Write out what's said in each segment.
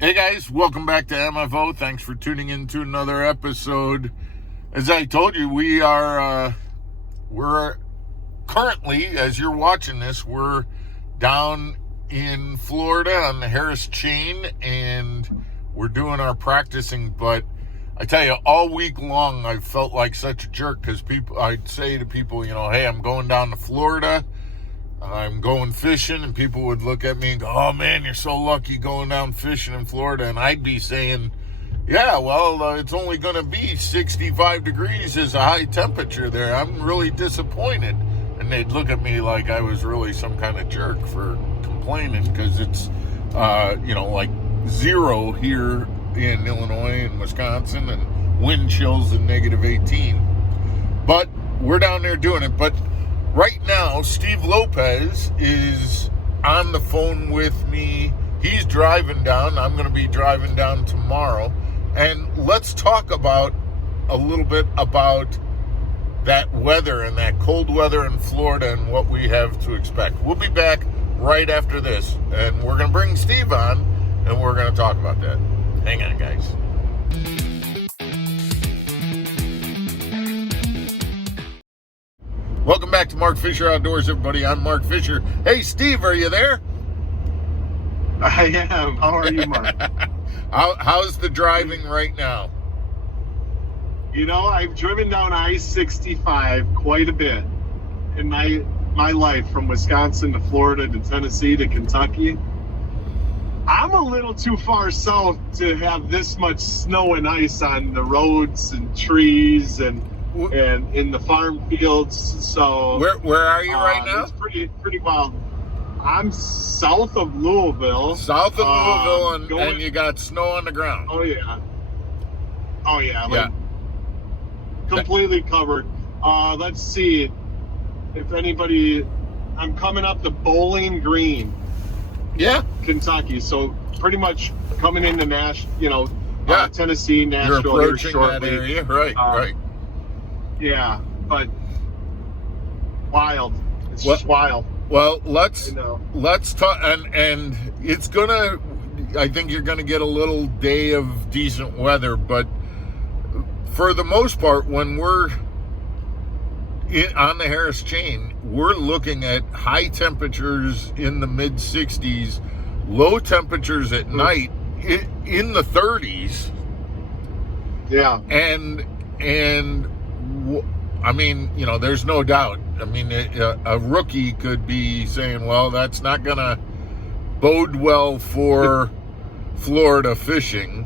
Hey guys, welcome back to MFO. Thanks for tuning in to another episode. As I told you, we're currently, as you're watching this, we're down in Florida on the Harris Chain, and we're doing our practicing. But I tell you, all week long, I felt like such a jerk because I'd say to people, hey, I'm going down to Florida. I'm going fishing, and people would look at me and go, oh man, you're so lucky going down fishing in Florida. And I'd be saying, yeah, well, it's only going to be 65 degrees is a high temperature there. I'm really disappointed. And they'd look at me like I was really some kind of jerk for complaining because it's, like zero here in Illinois and Wisconsin and wind chills in negative 18. But we're down there doing it. But right now, Steve Lopez is on the phone with me. He's driving down. I'm going to be driving down tomorrow. And let's talk about a little bit about that weather and that cold weather in Florida and what we have to expect. We'll be back right after this. And we're going to bring Steve on, and we're going to talk about that. Hang on, guys. Welcome back to Mark Fisher Outdoors, everybody. I'm Mark Fisher. Hey, Steve, are you there? I am. How are you, Mark? How's the driving right now? I've driven down I-65 quite a bit in my life, from Wisconsin to Florida to Tennessee to Kentucky. I'm a little too far south to have this much snow and ice on the roads and trees and in the farm fields. So where are you right now? It's pretty wild. I'm south of Louisville. South of Louisville, and you got snow on the ground. Oh yeah. Completely covered. Let's see if anybody. I'm coming up to Bowling Green. Yeah. Kentucky. So pretty much coming into Tennessee, Nashville. You're approaching that area, right? Right. Yeah, but wild. It's just wild. Well, let's talk, and it's gonna. I think you're gonna get a little day of decent weather, but for the most part, when we're on the Harris Chain, we're looking at high temperatures in the mid 60s, low temperatures at night in the 30s. Yeah, and I mean, there's no doubt. I mean, a rookie could be saying, well, that's not going to bode well for Florida fishing.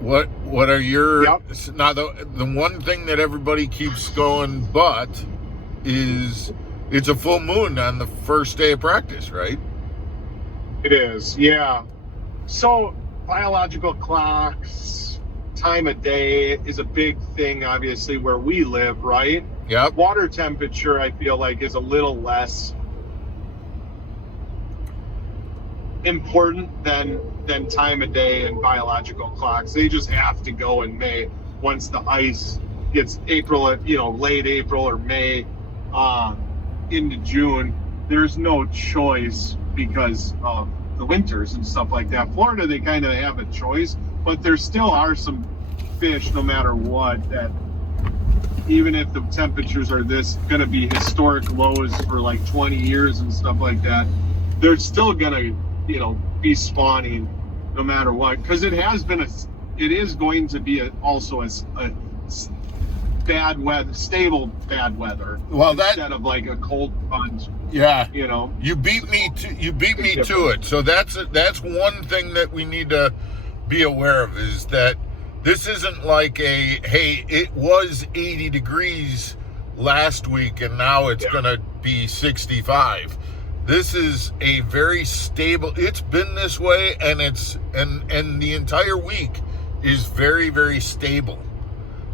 What are your... Yep. Now, the one thing that everybody keeps going but is it's a full moon on the first day of practice, right? it is. Yeah. So biological clocks, time of day is a big thing, obviously, where we live, right? Yep. Water temperature, I feel like, is a little less important than time of day and biological clocks. They just have to go in May once the ice gets late April or May into June. There's no choice because of the winters and stuff like that. Florida, they kind of have a choice, but there still are some fish, no matter what, that even if the temperatures are going to be historic lows for like 20 years and stuff like that, they're still going to, be spawning no matter what, because it is going to be also a bad weather, stable bad weather. Well, instead of like a cold plunge. Yeah. You beat me to it. So that's one thing that we need to be aware of, is that this isn't like hey, it was 80 degrees last week and now it's going to be 65. This is a very stable, it's been this way, and and the entire week is very, very stable.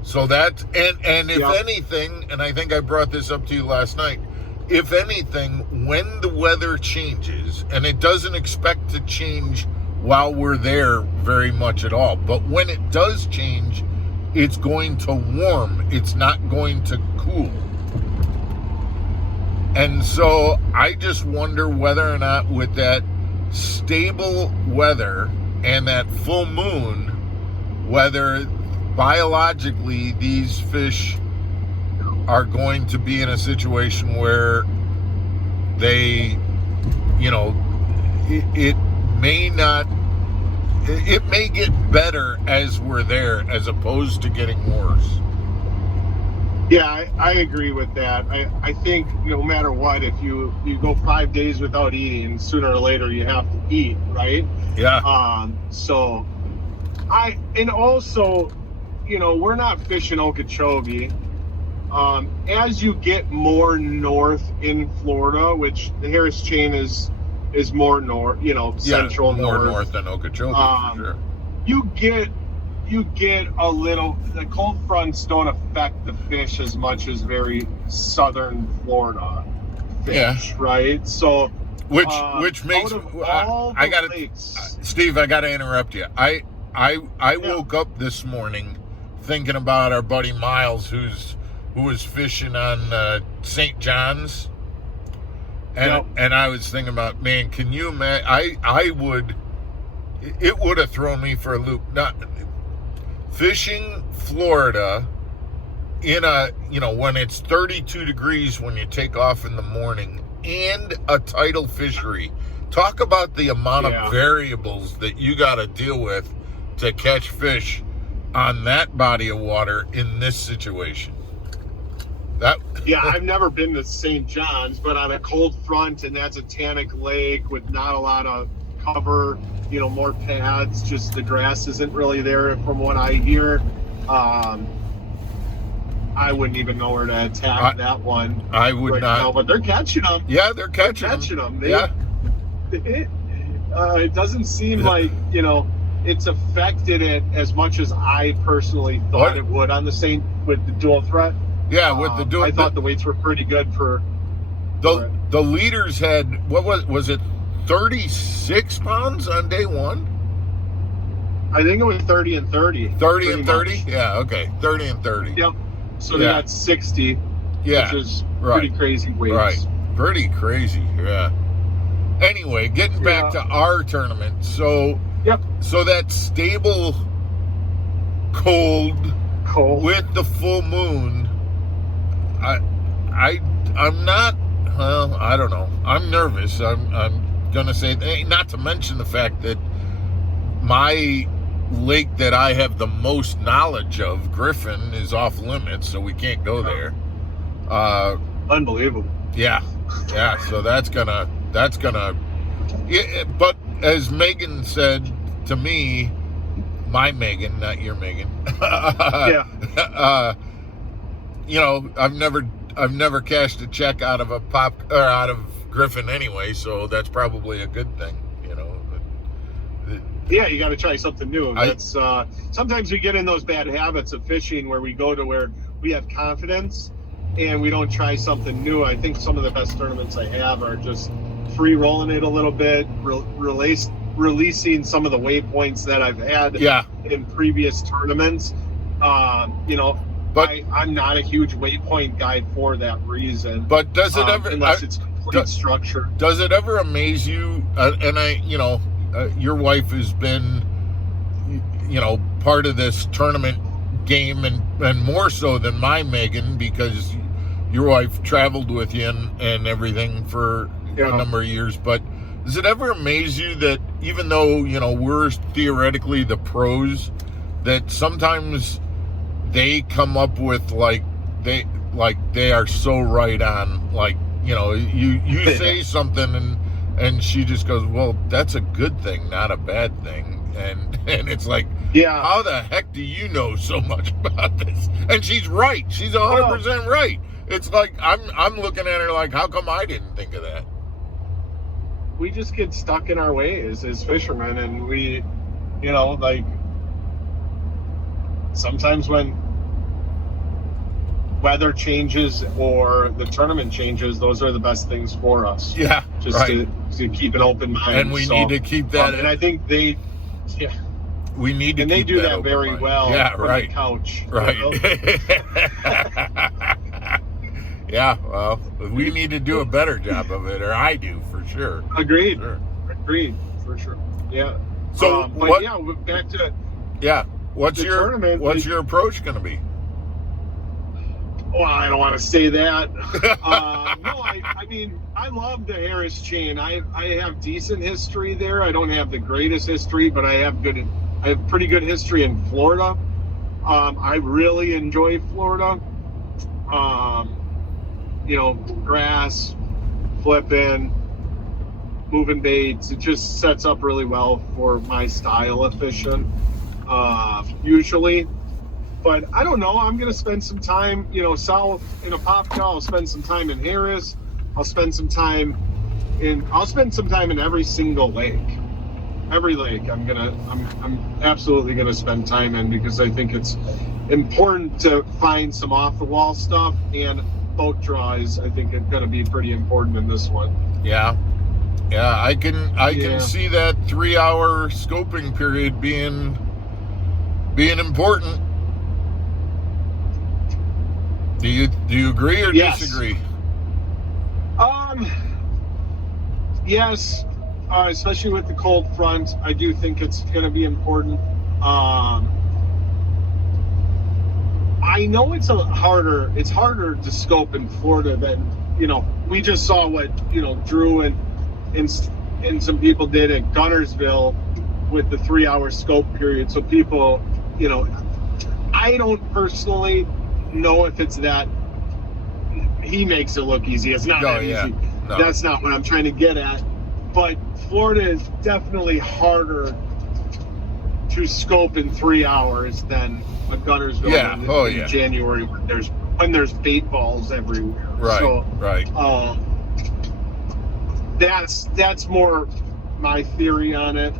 So that, and if anything, and I think I brought this up to you last night, if anything, when the weather changes, and it doesn't expect to change while we're there very much at all, but when it does change, it's going to warm. It's not going to cool. And so I just wonder whether or not with that stable weather and that full moon, whether biologically these fish are going to be in a situation where they, it may get better as we're there as opposed to getting worse. Yeah, I agree with that. I think no matter what, if you go 5 days without eating, sooner or later you have to eat, right? Yeah. And also, we're not fishing Okeechobee. As you get more north in Florida, which the Harris Chain is more north, central more north than Okeechobee, for sure. You get a little. The cold fronts don't affect the fish as much as very southern Florida fish, right? So, which makes I got to, Steve. I got to interrupt you. I woke up this morning thinking about our buddy Miles, who was fishing on St. John's, and I was thinking about, man, can you imagine? It would have thrown me for a loop. Not fishing Florida in when it's 32 degrees when you take off in the morning, and a tidal fishery. Talk about the amount of variables that you got to deal with to catch fish on that body of water in this situation. I've never been to St. John's, but on a cold front, and that's a tannic lake with not a lot of cover, more pads, just the grass isn't really there from what I hear. I wouldn't even know where to attack that one. I would not. Now, but they're catching them. Yeah, they're catching them. It doesn't seem like, it's affected it as much as I personally thought it would on with the dual threat. Yeah, with the dual. I thought the weights were pretty good for the leaders had, what was it, 36 pounds on day one? I think it was 30 and 30. 30 and 30? Much. Yeah, okay. 30 and 30. Yep. So they got 60, which is pretty crazy weights. Right. Pretty crazy, yeah. Anyway, getting back to our tournament. So, so that stable cold with the full moon, I'm not, I don't know. I'm nervous. I'm going to say, not to mention the fact that my lake that I have the most knowledge of, Griffin, is off limits, so we can't go there. Unbelievable. Yeah. So that's gonna. But as Megan said to me, my Megan, not your Megan. I've never cashed a check out of out of Griffin anyway, so that's probably a good thing, Yeah, you got to try something new. That's sometimes we get in those bad habits of fishing where we go to where we have confidence and we don't try something new. I think some of the best tournaments I have are just free rolling it a little bit, releasing some of the waypoints that I've had in previous tournaments. But I'm not a huge waypoint guy for that reason. But does it ever, unless it's complete structure? Does it ever amaze you? Your wife has been, part of this tournament game, and more so than my Megan, because your wife traveled with you and everything for a number of years. But does it ever amaze you that even though, we're theoretically the pros, that sometimes they come up with they are so right on, you say something and she just goes, well, that's a good thing, not a bad thing. And it's like, how the heck do you know so much about this? And she's right. She's 100% right. It's like, I'm looking at her like, how come I didn't think of that? We just get stuck in our ways as fishermen, and we, sometimes when weather changes or the tournament changes, those are the best things for us. Yeah, just to keep an open mind. And we need to keep that. And I think we need to. And they do that very mind. well. Yeah, from the couch. Right. Yeah. Well, we need to do a better job of it, or I do for sure. Agreed. Sure. Agreed, for sure. Yeah. So But what? yeah, back to Yeah. What's the your tournament. approach going to be? Well, I don't want to say that. No, I mean, I love the Harris chain. I have decent history there. I don't have the greatest history, but I have pretty good history in Florida. I really enjoy Florida. Grass, flipping, moving baits. It just sets up really well for my style of fishing, usually. But I don't know. I'm going to spend some time, south in Apopka. I'll spend some time in Harris. I'll spend some time in every single lake. Every lake I'm absolutely going to spend time in, because I think it's important to find some off the wall stuff, and boat draws I think it's going to be pretty important in this one. Yeah. I can see that 3-hour scoping period being important. Do you agree or disagree? Yes, especially with the cold front, I do think it's going to be important. I know it's harder to scope in Florida than, we just saw what, Drew and some people did at Gunnersville with the 3-hour scope period. So people, I don't personally know if it's that. He makes it look easy. It's not that easy. No. That's not what I'm trying to get at. But Florida is definitely harder to scope in 3 hours than a Gunnersville in January when there's bait balls everywhere. Right. So, right. That's more my theory on it.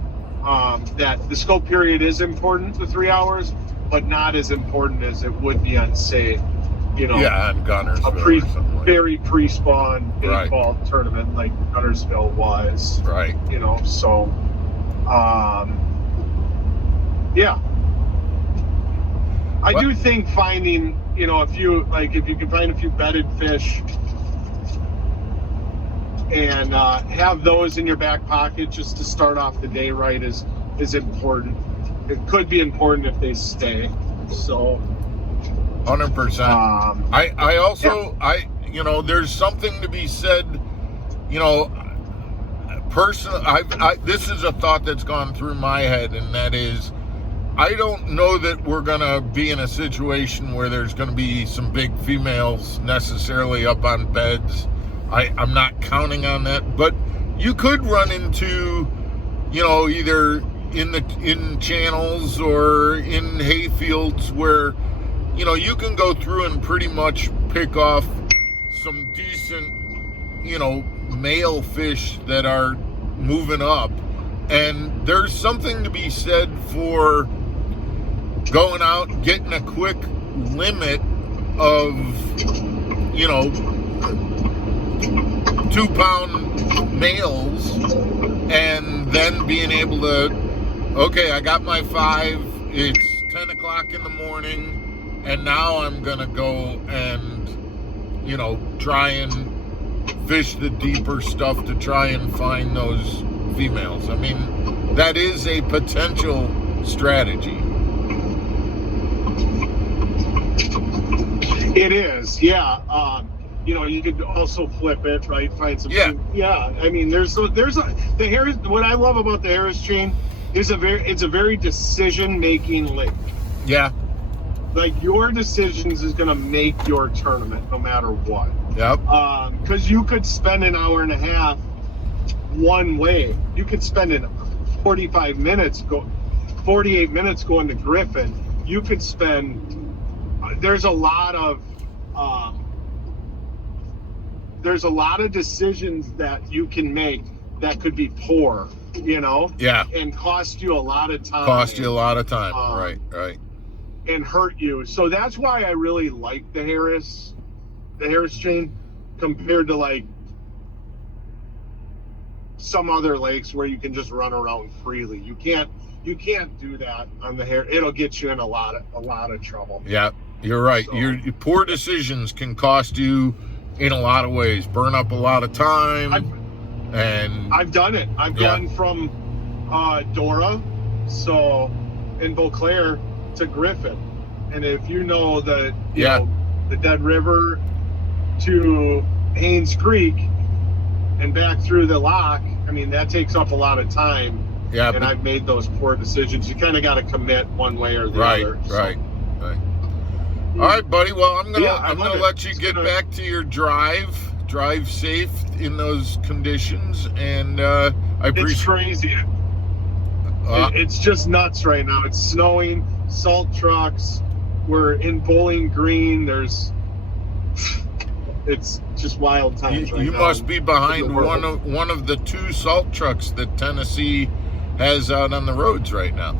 That the scope period is important to 3 hours, but not as important as it would be on, say, on Gunnersville, very pre-spawn bait ball tournament like Gunnersville was. Right. So, yeah. I do think finding, if you can find a few bedded fish and have those in your back pocket just to start off the day right is important. It could be important if they stay. So 100%. I also there's something to be said, personally. This is a thought that's gone through my head, and that is, I don't know that we're gonna be in a situation where there's gonna be some big females necessarily up on beds. I'm not counting on that, but you could run into, either in channels or in hay fields where, you can go through and pretty much pick off some decent, male fish that are moving up. And there's something to be said for going out, getting a quick limit of, 2-pound males, and then being able to, okay, I got my 5, it's 10 o'clock in the morning, and now I'm going to go and, try and fish the deeper stuff to try and find those females. I mean, that is a potential strategy. It is, yeah. You could also flip it, right? Find some. Yeah. I mean, the Harris. What I love about the Harris chain is it's a very decision-making lake. Yeah. Like, your decisions is going to make your tournament no matter what. Yep. Because you could spend an hour and a half one way. You could spend 48 minutes going to Griffin. You could spend. There's a lot of decisions that you can make that could be poor, Yeah. and cost you a lot of time. Right. And hurt you. So that's why I really like the Harris chain compared to like some other lakes where you can just run around freely. You can't do that on the Harris. It'll get you in a lot of trouble. Yeah, you're right. So, your poor decisions can cost you in a lot of ways. Burn up a lot of time, And I've done it. I've gone from Dora, so in Beauclair, to Griffin. And if you know the you know the Dead River to Haynes Creek and back through the lock, I mean, that takes up a lot of time. Yeah, and I've made those poor decisions. You kind of got to commit one way or the other. Right. All right, buddy. Well, I'm gonna let you get back to your drive. Drive safe in those conditions, and I appreciate. It's crazy. It's just nuts right now. It's snowing, salt trucks. We're in Bowling Green. It's just wild times right now. You must be behind one of the 2 salt trucks that Tennessee has out on the roads right now.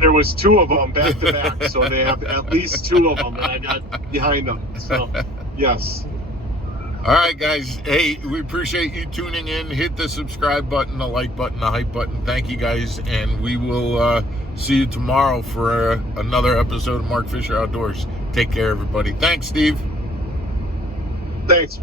There was 2 of them back to back, so they have at least 2 of them, and I got behind them. So, yes. All right, guys. Hey, we appreciate you tuning in. Hit the subscribe button, the like button, the hype button. Thank you, guys, and we will see you tomorrow for another episode of Mark Fisher Outdoors. Take care, everybody. Thanks, Steve. Thanks.